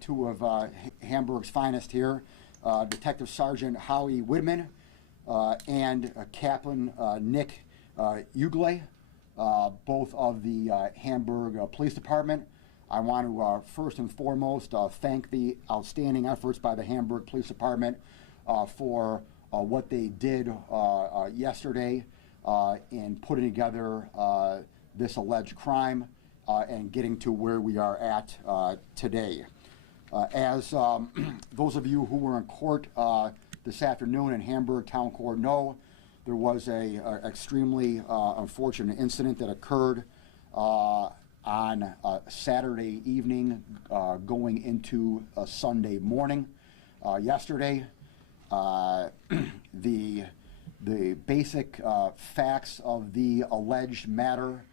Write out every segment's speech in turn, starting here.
Two of Hamburg's finest here, Detective Sergeant Howie Widman and Captain Nick Ugle, both of the Hamburg Police Department. I want to first and foremost thank the outstanding efforts by the Hamburg Police Department for what they did yesterday in putting together this alleged crime and getting to where we are at today. As those of you who were in court this afternoon in Hamburg Town Court know, there was a extremely unfortunate incident that occurred on Saturday evening going into Sunday morning yesterday. The basic facts of the alleged matter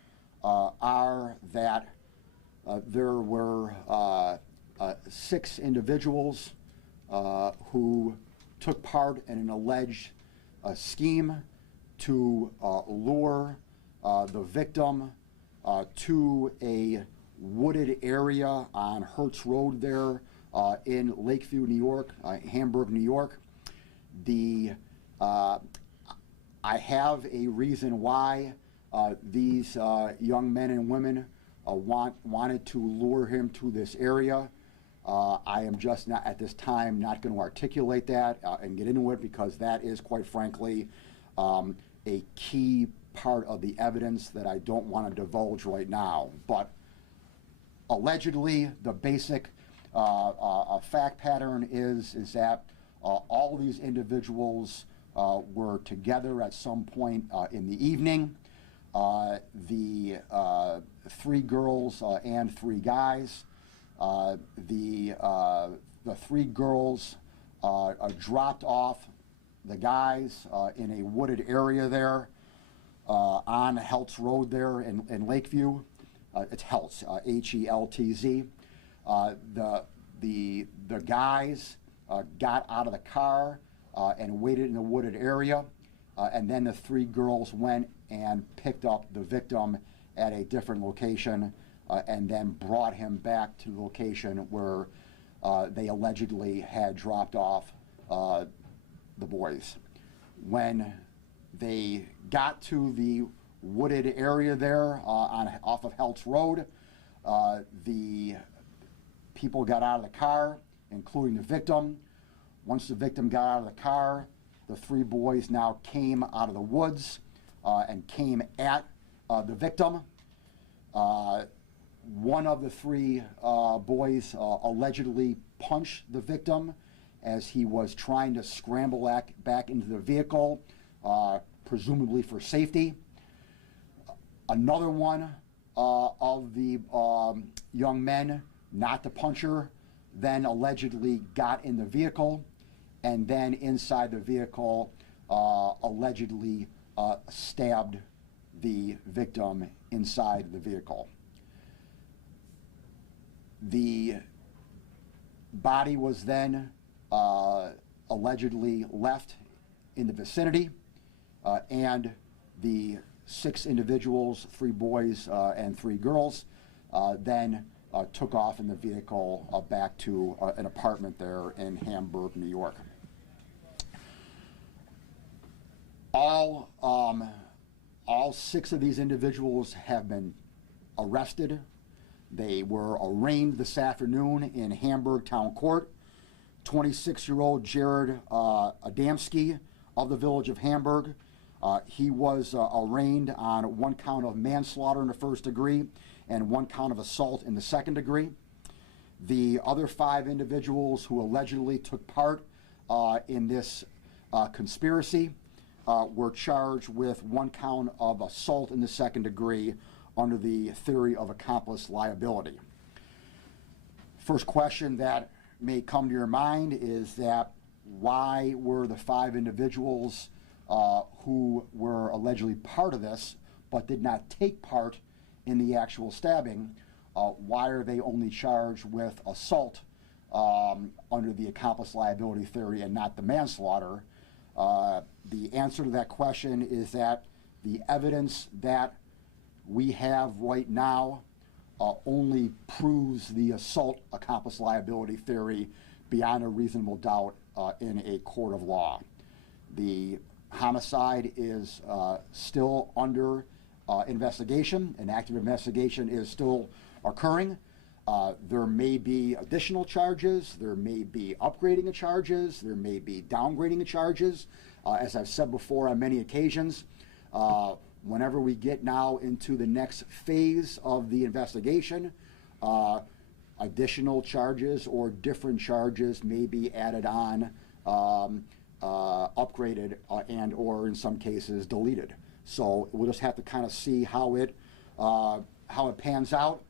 are that there were 6 individuals who took part in an alleged scheme to lure the victim to a wooded area on Hertz Road there in Lakeview, New York, Hamburg, New York. I have a reason why these young men and women wanted to lure him to this area. I am just not, at this time, not going to articulate that and get into it because that is, quite frankly, a key part of the evidence that I don't want to divulge right now. But allegedly, the basic fact pattern is that all these individuals were together at some point in the evening. The 3 girls and 3 guys. The 3 girls dropped off the guys in a wooded area there on Heltz Road there in Lakeview. It's Heltz, H-E-L-T-Z. The guys got out of the car and waited in a wooded area, and then the 3 girls went and picked up the victim at a different location and then brought him back to the location where they allegedly had dropped off the boys. When they got to the wooded area there off of Heltz Road, the people got out of the car, including the victim. Once the victim got out of the car, the 3 boys now came out of the woods and came at the victim. One of the 3 boys allegedly punched the victim as he was trying to scramble back into the vehicle, presumably for safety. Another one of the young men, not the puncher, then allegedly got in the vehicle, and then inside the vehicle allegedly stabbed the victim inside the vehicle. The body was then allegedly left in the vicinity, and the 6 individuals, 3 boys and 3 girls, then took off in the vehicle back to an apartment there in Hamburg, New York. All 6 of these individuals have been arrested. They were arraigned this afternoon in Hamburg Town Court. 26-year-old Jared Adamski of the village of Hamburg. He was arraigned on 1 count of manslaughter in the 1st degree and 1 count of assault in the 2nd degree. The other 5 individuals who allegedly took part in this conspiracy were charged with 1 count of assault in the 2nd degree under the theory of accomplice liability. First question that may come to your mind is that why were the 5 individuals who were allegedly part of this but did not take part in the actual stabbing, why are they only charged with assault under the accomplice liability theory and not the manslaughter? The answer to that question is that the evidence that we have right now only proves the assault accomplice liability theory beyond a reasonable doubt in a court of law. The homicide is still under investigation. An active investigation is still occurring. There may be additional charges, there may be upgrading of charges, there may be downgrading of charges. As I've said before on many occasions, whenever we get now into the next phase of the investigation, additional charges or different charges may be added on, upgraded, and or in some cases deleted. So we'll just have to kind of see how it pans out.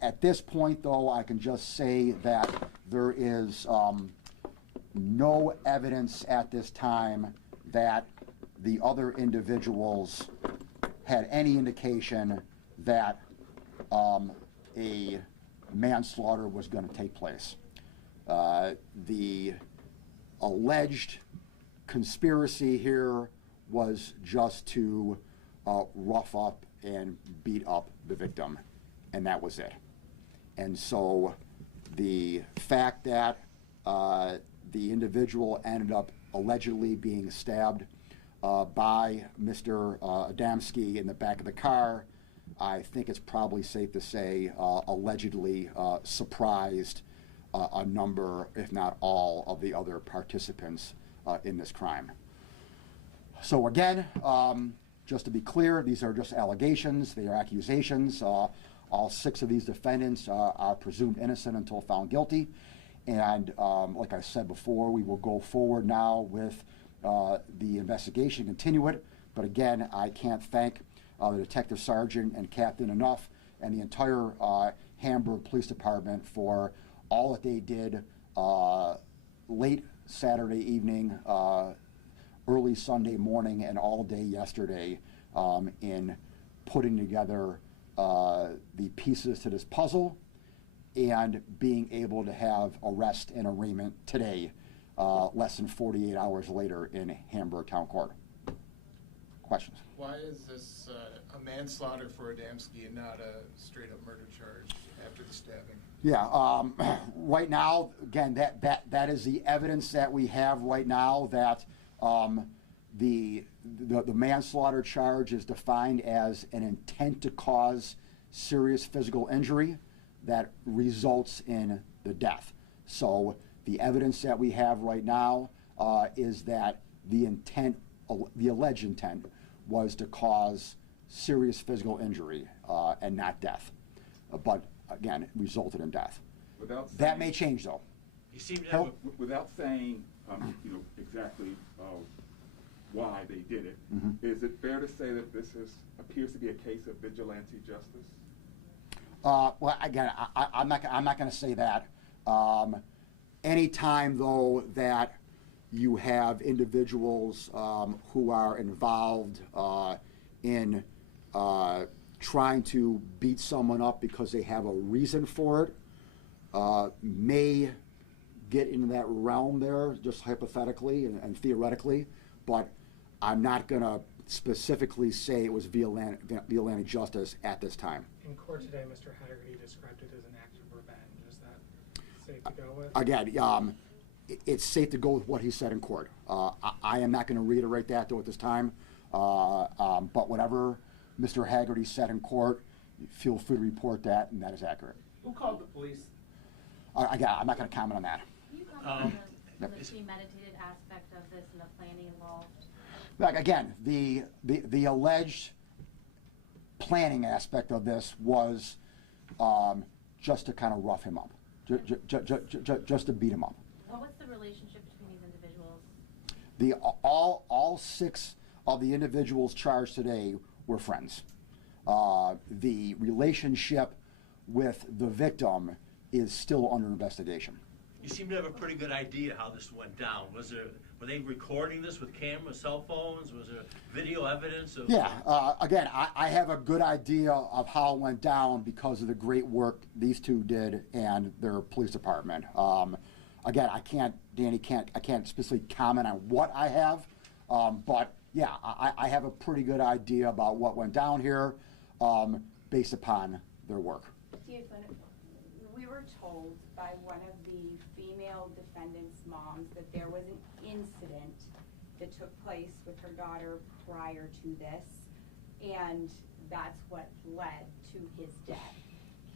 At this point, though, I can just say that there is no evidence at this time that the other individuals had any indication that a manslaughter was going to take place. The alleged conspiracy here was just to rough up and beat up the victim, and that was it. And so the fact that the individual ended up allegedly being stabbed by Mr. Adamski in the back of the car, I think it's probably safe to say allegedly surprised a number, if not all, of the other participants in this crime. So again, just to be clear, these are just allegations, they are accusations. All 6 of these defendants are presumed innocent until found guilty. And like I said before, we will go forward now with the investigation, continue it. But again, I can't thank the detective sergeant and captain enough, and the entire Hamburg Police Department for all that they did late Saturday evening, early Sunday morning, and all day yesterday in putting together the pieces to this puzzle and being able to have arrest and arraignment today, less than 48 hours later in Hamburg Town Court. Questions? Why is this a manslaughter for Adamski and not a straight-up murder charge after the stabbing? Yeah, right now, again, that is the evidence that we have right now, that the manslaughter charge is defined as an intent to cause serious physical injury that results in the death. So the evidence that we have right now is that the intent, the alleged intent, was to cause serious physical injury and not death. But again, it resulted in death. That may change, though. You seem to have without saying, exactly why they did it. Mm-hmm. Is it fair to say that this appears to be a case of vigilante justice? Well, again, I'm not going to say that. Anytime, though, that you have individuals who are involved in trying to beat someone up because they have a reason for it, may get into that realm there, just hypothetically and theoretically, but I'm not going to specifically say it was vigilante justice at this time. In court today, Mr. Haggerty described it as an act of revenge. Is that safe to go with? Again, it's safe to go with what he said in court. I am not going to reiterate that, though, at this time. But whatever Mr. Haggerty said in court, feel free to report that, and that is accurate. Who called the police? Again, I'm not going to comment on that. Can you comment on the premeditated aspect of this and the planning involved? Like, again, the alleged planning aspect of this was just to kind of rough him up, just to beat him up. Well, what's the relationship between these individuals? All 6 of the individuals charged today were friends. The relationship with the victim is still under investigation. You seem to have a pretty good idea how this went down. Were they recording this with cameras, cell phones? Was there video evidence? Yeah, again, I have a good idea of how it went down because of the great work these 2 did and their police department. Again, I can't specifically comment on what I have, but yeah, I have a pretty good idea about what went down here based upon their work. Chief, we were told by one of the female defendants' moms that there was an incident that took place with her daughter prior to this, and that's what led to his death.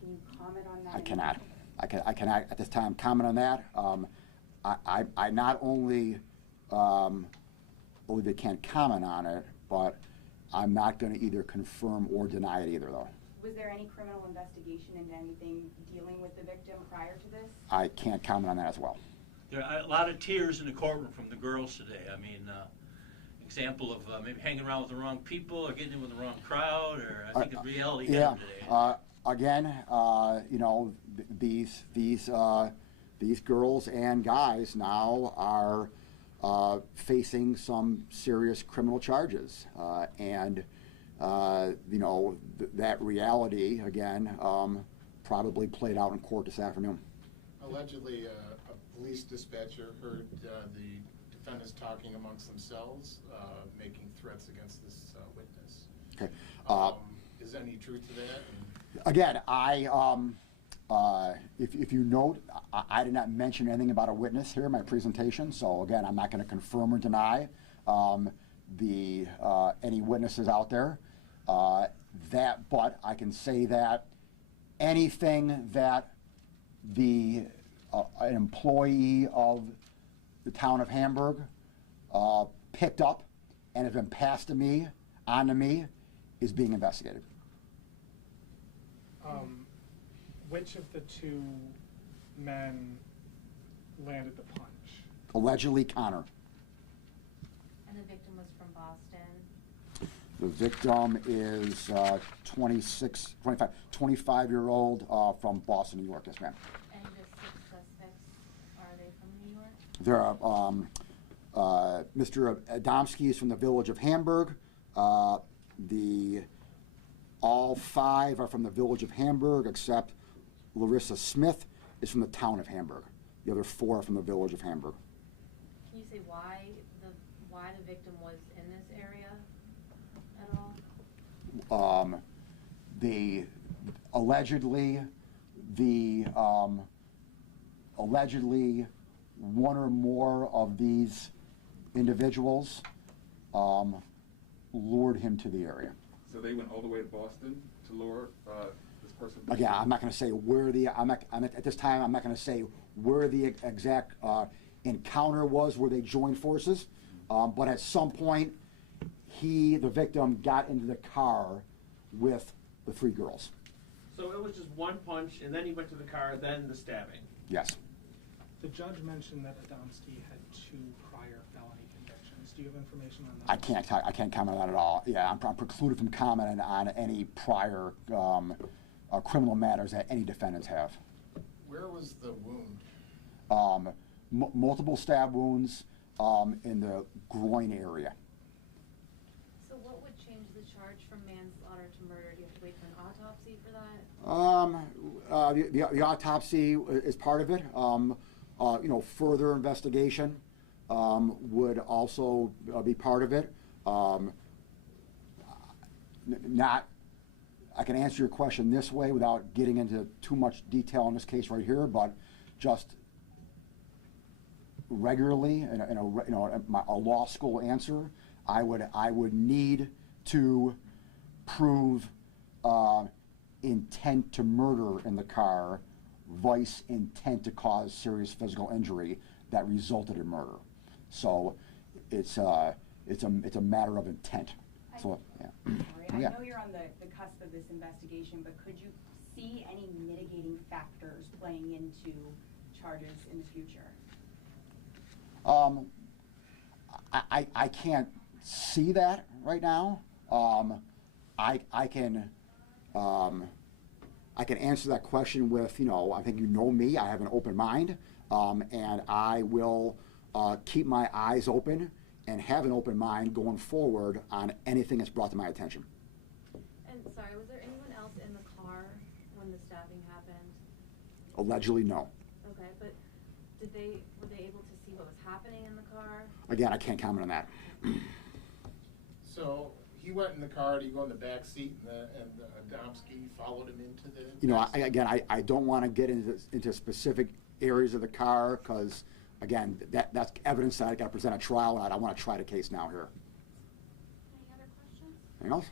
Can you comment on that? I cannot. I cannot at this time comment on that. I not only believe they can't comment on it, but I'm not going to either confirm or deny it either, though. Was there any criminal investigation into anything dealing with the victim prior to this? I can't comment on that as well. There are a lot of tears in the courtroom from the girls today. I mean, example of maybe hanging around with the wrong people or getting in with the wrong crowd, or I think a reality hit them today. Again, you know, these girls and guys now are facing some serious criminal charges, and you know, that reality again probably played out in court this afternoon. Allegedly, a police dispatcher heard the defendants talking amongst themselves, making threats against this witness. Okay. Is any truth to that? Again, if you note, I did not mention anything about a witness here in my presentation. So again, I'm not going to confirm or deny any witnesses out there. But I can say that anything that an employee of the town of Hamburg picked up and has been passed on to me, is being investigated. Which of the two men landed the punch? Allegedly, Connor. And the victim was from Boston. The victim is 25-year-old from Boston, New York. Yes, ma'am. And the 6 suspects, are they from New York? There are Mr. Adamski is from the village of Hamburg. All 5 are from the village of Hamburg, except Larissa Smith is from the town of Hamburg. The other 4 are from the village of Hamburg. Can you say why the victim was in this area at all? Allegedly, one or more of these individuals lured him to the area. So they went all the way to Boston to lure this person? Again, I'm not going to say where at this time, I'm not going to say where the exact encounter was, where they joined forces. But at some point, the victim got into the car with the 3 girls. So it was just one punch, and then he went to the car, then the stabbing. Yes. The judge mentioned that Adamski had 2 prior felony convictions. Do you have information on that? I can't comment on that at all. Yeah, I'm precluded from commenting on any prior criminal matters that any defendants have. Where was the wound? Multiple stab wounds in the groin area. So what would change the charge from manslaughter to murder? Do you have to wait for an autopsy for that? The autopsy is part of it. You know, further investigation would also be part of it. I can answer your question this way without getting into too much detail in this case right here, but just regularly, in a law school answer, I would need to prove intent to murder in the car, vice intent to cause serious physical injury that resulted in murder. So it's a matter of intent. So yeah. I Yeah. know you're on the cusp of this investigation, but could you see any mitigating factors playing into charges in the future? I can't see that right now. I can answer that question with, I think you know me. I have an open mind, and I will keep my eyes open and have an open mind going forward on anything that's brought to my attention. And sorry, was there anyone else in the car when the stabbing happened? Allegedly, no. Okay, but were they able to see what was happening in the car? Again, I can't comment on that. So he went in the car, did he go in the back seat, and Adamski followed him into the? You know, I don't want to get into specific areas of the car because, again, that's evidence that I got to present at trial, and I don't want to try the case now here. Any other questions? Anything else?